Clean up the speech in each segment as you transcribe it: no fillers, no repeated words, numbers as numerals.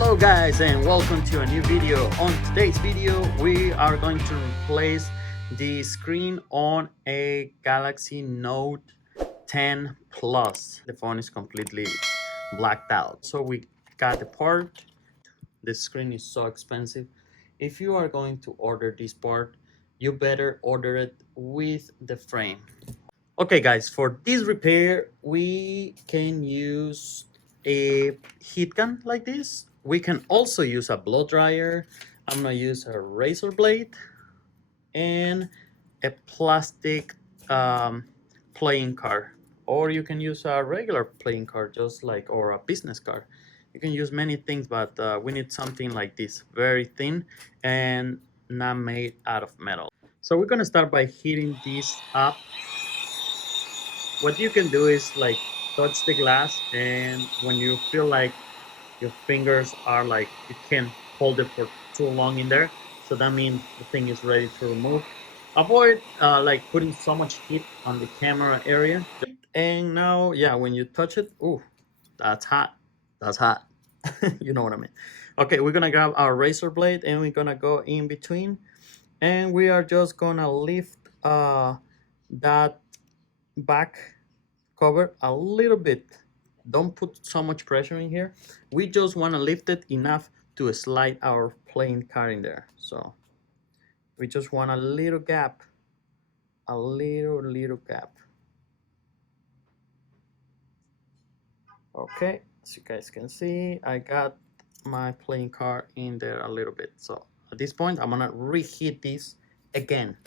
Hello guys and welcome to a new video. On today's video we are going to replace the screen on a Galaxy Note 10 Plus. The phone is completely blacked out. So we got the part. The screen is so expensive. If you are going to order this part, you better order it with the frame. Okay guys, for this repair we can use a heat gun like this. We can also use a blow dryer. I'm gonna use a razor blade and a plastic playing card, or you can use a regular playing card, just like, or a business card. You can use many things, but we need something like this, very thin and not made out of metal. So we're gonna start by heating this up. What you can do is like touch the glass, and when you feel like your fingers are like you can't hold it for too long in there, so that means the thing is ready to remove. Avoid like putting so much heat on the camera area. And now, yeah, when you touch it, oh, that's hot. That's hot. You know what I mean. Okay, we're gonna grab our razor blade and we're gonna go in between, and we are just gonna lift that back cover a little bit. Don't put so much pressure in here. We just want to lift it enough to slide our playing card in there. So we just want a little gap, a little gap. Okay, as you guys can see, I got my playing card in there a little bit. So at this point, I'm gonna reheat this again.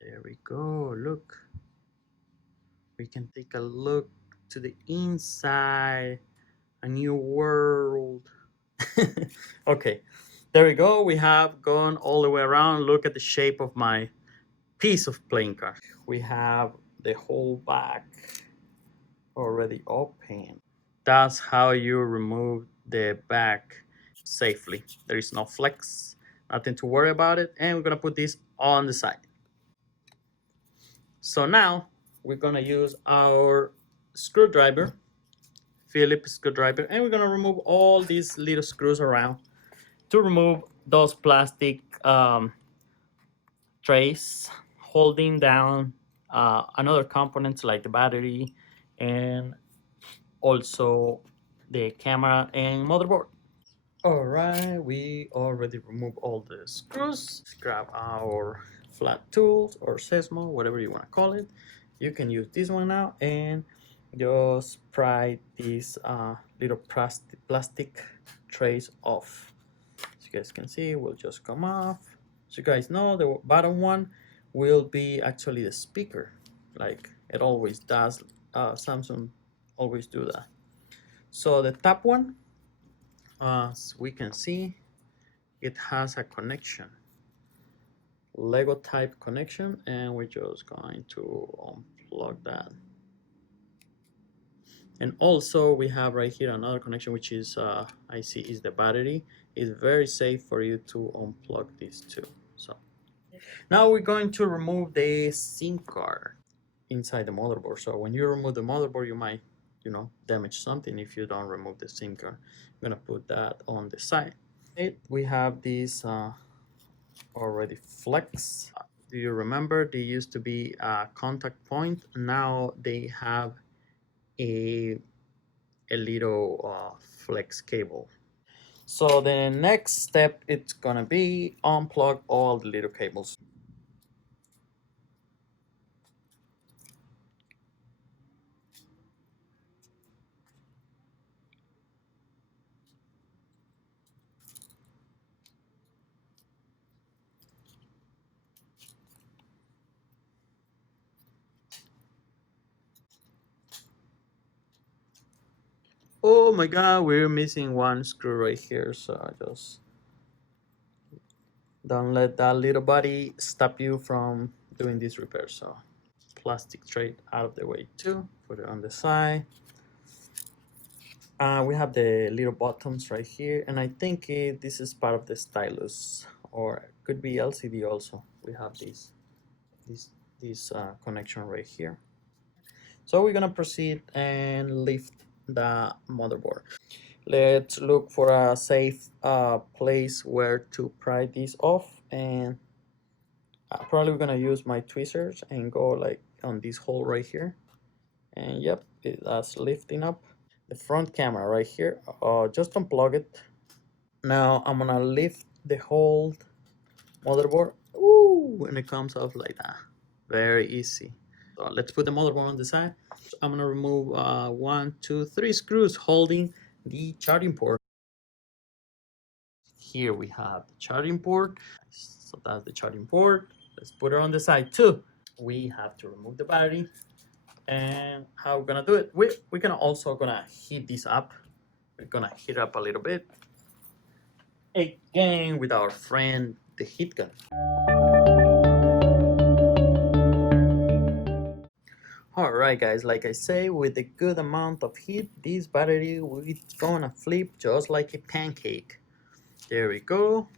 There we go, look. We can take a look to the inside, a new world. Okay, there we go. We have gone all the way around. Look at the shape of my piece of playing card. We have the whole back already open. That's how you remove the back safely. There is no flex, nothing to worry about it. And we're gonna put this on the side. So now we're gonna use our screwdriver, Phillips screwdriver, and we're gonna remove all these little screws around to remove those plastic trays holding down another components like the battery and also the camera and motherboard. All right, we already removed all the screws. Let's grab our flat tools or sesamo, whatever you want to call it. You can use this one now and just pry these little plastic trays off. As you guys can see, will just come off. So you guys know the bottom one will be actually the speaker, like it always does. Samsung always do that. So the top one, as we can see, it has a connection, Lego type connection, and we're just going to unplug that. And also we have right here another connection, which is I see is the battery. It's very safe for you to unplug these two. So now we're going to remove the SIM card inside the motherboard. So when you remove the motherboard, you might, damage something if you don't remove the SIM card. I'm gonna put that on the side. We have these already flex. Do you remember they used to be a contact point? Now they have a little flex cable. So the next step, it's gonna be unplug all the little cables. Oh my god, we're missing one screw right here, so I just don't let that little body stop you from doing this repair. So plastic tray out of the way too, put it on the side. We have the little buttons right here, and I think this is part of the stylus, or could be LCD also. We have this connection right here. So we're gonna proceed and lift the motherboard. Let's look for a safe place where to pry this off, and probably we're gonna use my tweezers and go like on this hole right here. And yep, that's lifting up. The front camera right here, just unplug it. Now I'm gonna lift the whole motherboard. Ooh, and it comes off like that. Very easy. So let's put the motherboard on the side. I'm gonna remove 1, 2, 3 screws holding the charging port. Here we have the charging port. So that's the charging port. Let's put it on the side too. We have to remove the battery. And how we're gonna do it? We're gonna also gonna heat this up. We're gonna heat up a little bit. Again with our friend the heat gun. Alright guys, like I say, with a good amount of heat, this battery is gonna flip just like a pancake. There we go.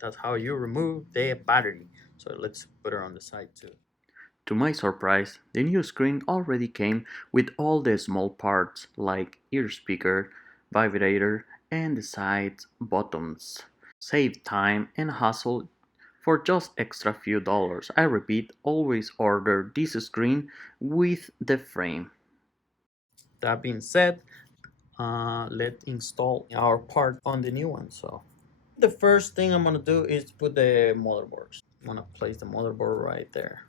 That's how you remove the battery. So let's put it on the side too. To my surprise, the new screen already came with all the small parts like ear speaker, vibrator, and the side buttons. Save time and hassle for just extra few dollars. I repeat, always order this screen with the frame. That being said, let's install our part on the new one. So the first thing I'm gonna do is put the motherboards. I'm gonna place the motherboard right there.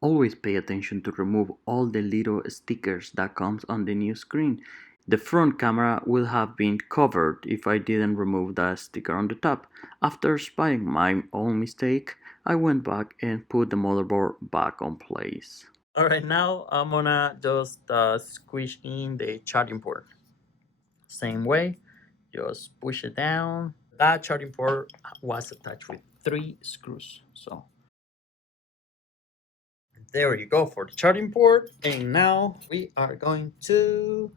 Always pay attention to remove all the little stickers that comes on the new screen. The front camera will have been covered if I didn't remove that sticker on the top. After spotting my own mistake, I went back and put the motherboard back on place. Alright, now I'm gonna just squish in the charging port. Same way, just push it down. That charging port was attached with 3 screws. So there you go for the charging port. And now we are going to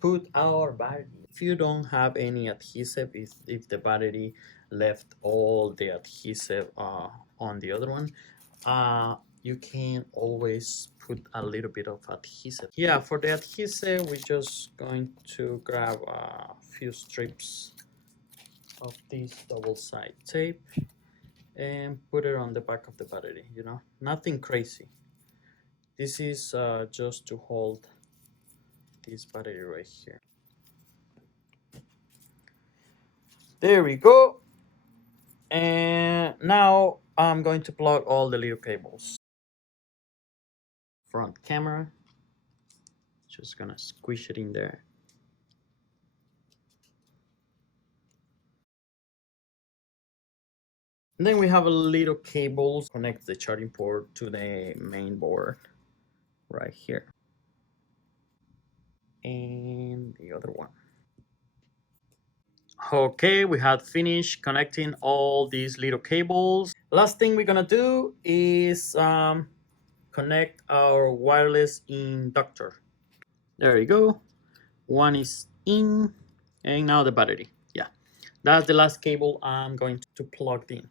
put our battery. If you don't have any adhesive, if the battery left all the adhesive on the other one, you can always put a little bit of adhesive. Yeah, for the adhesive, we're just going to grab a few strips of this double-sided tape and put it on the back of the battery, you know, nothing crazy. This is just to hold this battery right here. There we go. And now I'm going to plug all the little cables. Front camera. Just gonna squish it in there. And then we have a little cable connect the charging port to the main board right here. And the other one. Okay, we had finished connecting all these little cables. Last thing we're gonna do is connect our wireless inductor. There you go. One is in, and now the battery. Yeah, that's the last cable I'm going to plug in.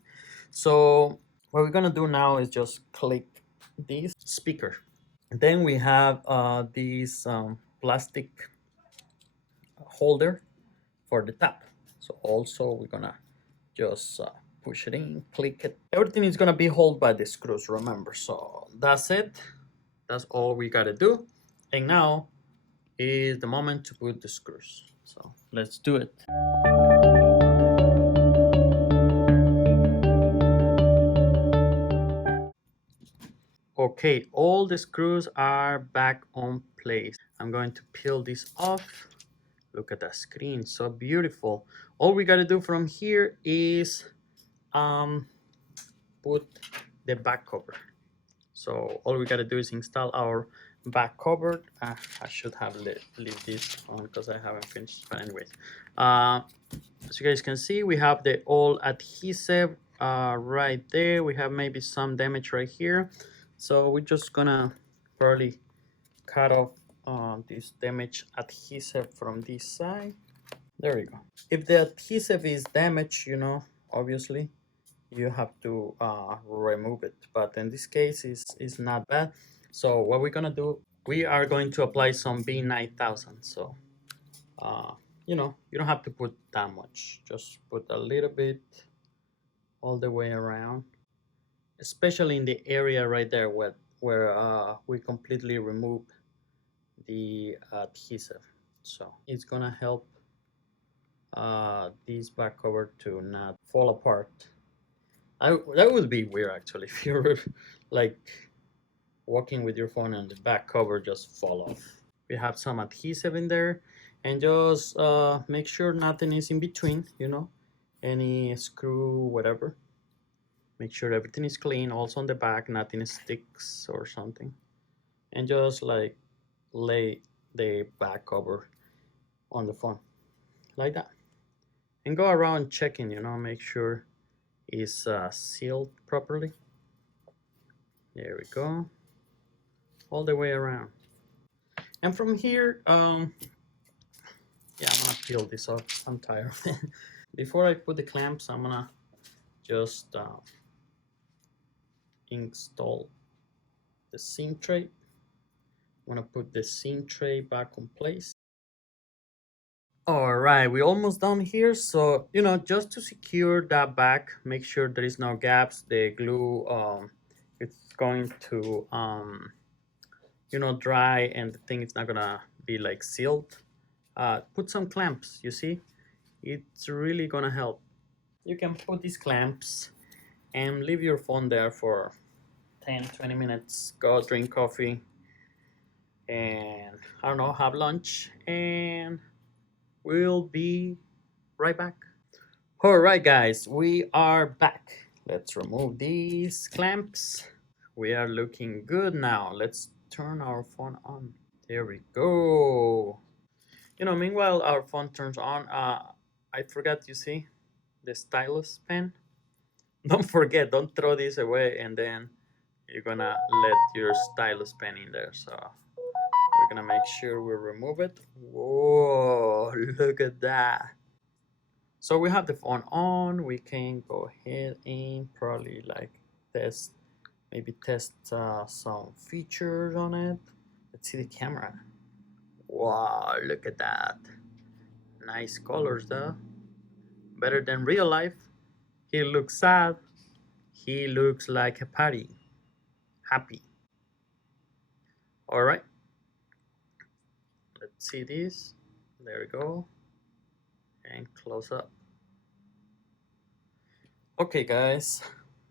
So what we're gonna do now is just click this speaker. Then we have this plastic holder for the tap. So also we're gonna just push it in, click it. Everything is gonna be held by the screws, remember. So that's it. That's all we gotta do. And now is the moment to put the screws. So let's do it. Okay, all the screws are back on place. I'm going to peel this off. Look at that screen, so beautiful. All we gotta do from here is put the back cover. So all we gotta do is install our back cover. I should have leave this on because I haven't finished, but anyways. As you guys can see, we have the all adhesive right there. We have maybe some damage right here. So we're just gonna probably cut off this damaged adhesive from this side. There we go. If the adhesive is damaged, you know, obviously you have to remove it, but in this case is not bad. So what we're gonna do, we are going to apply some B9000. So you know, you don't have to put that much, just put a little bit all the way around, especially in the area right there where we completely remove the adhesive. So it's gonna help this back cover to not fall apart. That would be weird actually if you're like walking with your phone and the back cover just fall off. We have some adhesive in there, and just make sure nothing is in between, you know, any screw, whatever. Make sure everything is clean. Also on the back, nothing sticks or something, and just like lay the back cover on the phone like that, and go around checking, you know, make sure it's sealed properly. There we go, all the way around. And from here, yeah, I'm gonna peel this off. I'm tired of it. Before I put the clamps, I'm gonna just install the seam tray. I'm gonna put the seam tray back in place. All right, we're almost done here. So, you know, just to secure that back, make sure there is no gaps. The glue, it's going to, you know, dry, and the thing is not gonna be like sealed. Put some clamps, you see? It's really gonna help. You can put these clamps and leave your phone there for 10-20 minutes. Go drink coffee and, I don't know, have lunch, and we'll be right back. All right, guys, we are back. Let's remove these clamps. We are looking good now. Let's turn our phone on. There we go. You know, meanwhile our phone turns on, I forgot, you see, the stylus pen. Don't forget, don't throw this away and then you're gonna let your stylus pen in there. So we're gonna make sure we remove it. Whoa, look at that. So we have the phone on. We can go ahead and probably like test some features on it. Let's see the camera. Wow, look at that. Nice colors though. Better than real life. He looks sad. He looks like a party. Happy. All right. Let's see this. There we go. And close up. Okay, guys.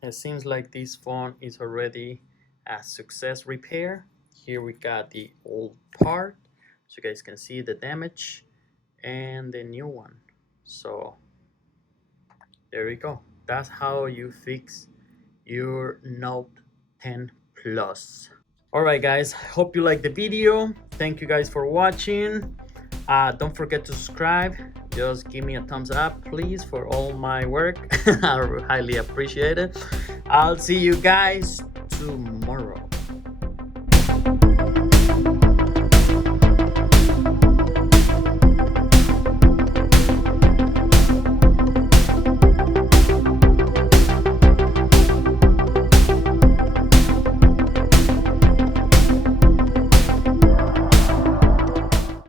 It seems like this phone is already a success repair. Here we got the old part, so you guys can see the damage, and the new one. So there we go. That's how you fix your Note 10 Plus. All right, guys, hope you liked the video. Thank you guys for watching. Don't forget to subscribe. Just give me a thumbs up, please, for all my work. I highly appreciate it. I'll see you guys tomorrow.